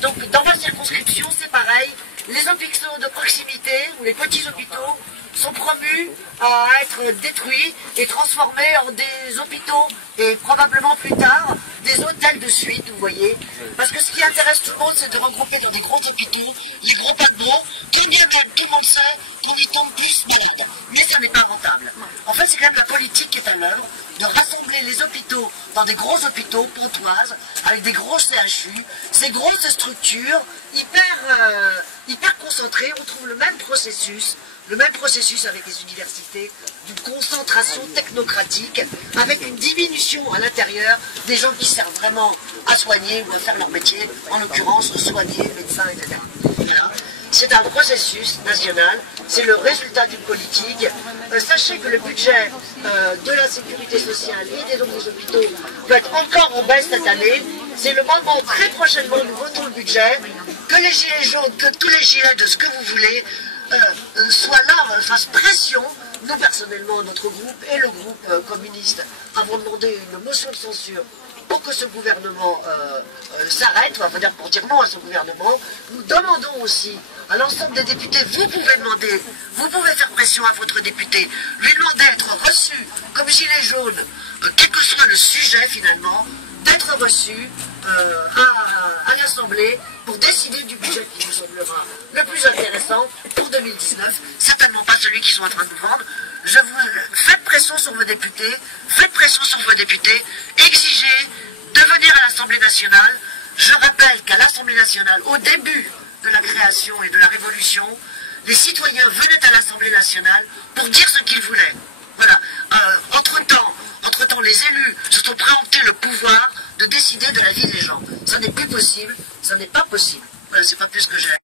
donc dans ma circonscription, c'est pareil. Les hôpitaux de proximité, ou les petits hôpitaux, sont promus à être détruits et transformés en des hôpitaux, et probablement plus tard, des hôtels de suite, vous voyez. Parce que ce qui intéresse tout le monde, c'est de regrouper dans des gros hôpitaux, les gros paquebots, quand bien même tout le monde sait qu'on y tombe plus malade. Mais ça n'est pas rentable. En fait, c'est quand même la politique qui est à l'œuvre, de rassembler les hôpitaux dans des gros hôpitaux pontoises, avec des gros CHU, ces grosses structures hyper concentrées. On trouve le même processus avec les universités, d'une concentration technocratique, avec une diminution à l'intérieur des gens qui servent vraiment à soigner ou à faire leur métier, en l'occurrence soigner, médecins, etc. Voilà. C'est un processus national, c'est le résultat d'une politique. Sachez que le budget de la sécurité sociale et des hôpitaux va être encore en baisse cette année. C'est le moment, très prochainement, nous votons le budget, que les gilets jaunes, que tous les gilets de ce que vous voulez, soient là, fassent pression. Nous, personnellement, notre groupe et le groupe communiste avons demandé une motion de censure pour que ce gouvernement s'arrête, enfin, pour dire non à ce gouvernement. Nous demandons aussi à l'ensemble des députés, vous pouvez faire pression à votre député, lui demander d'être reçu comme gilet jaune, quel que soit le sujet finalement, d'être reçu à l'Assemblée pour décider du budget qui nous semblera le plus intéressant pour 2019, certainement pas celui qu'ils sont en train de nous vendre. Faites pression sur vos députés, exigez de venir à l'Assemblée nationale. Je rappelle qu'à l'Assemblée nationale, au début de la création et de la Révolution, les citoyens venaient à l'Assemblée nationale pour dire ce qu'ils voulaient. Voilà. Entre-temps, les élus se sont préemptés le pouvoir de décider de la vie des gens. Ça n'est plus possible, ça n'est pas possible. Voilà, c'est pas plus que j'ai.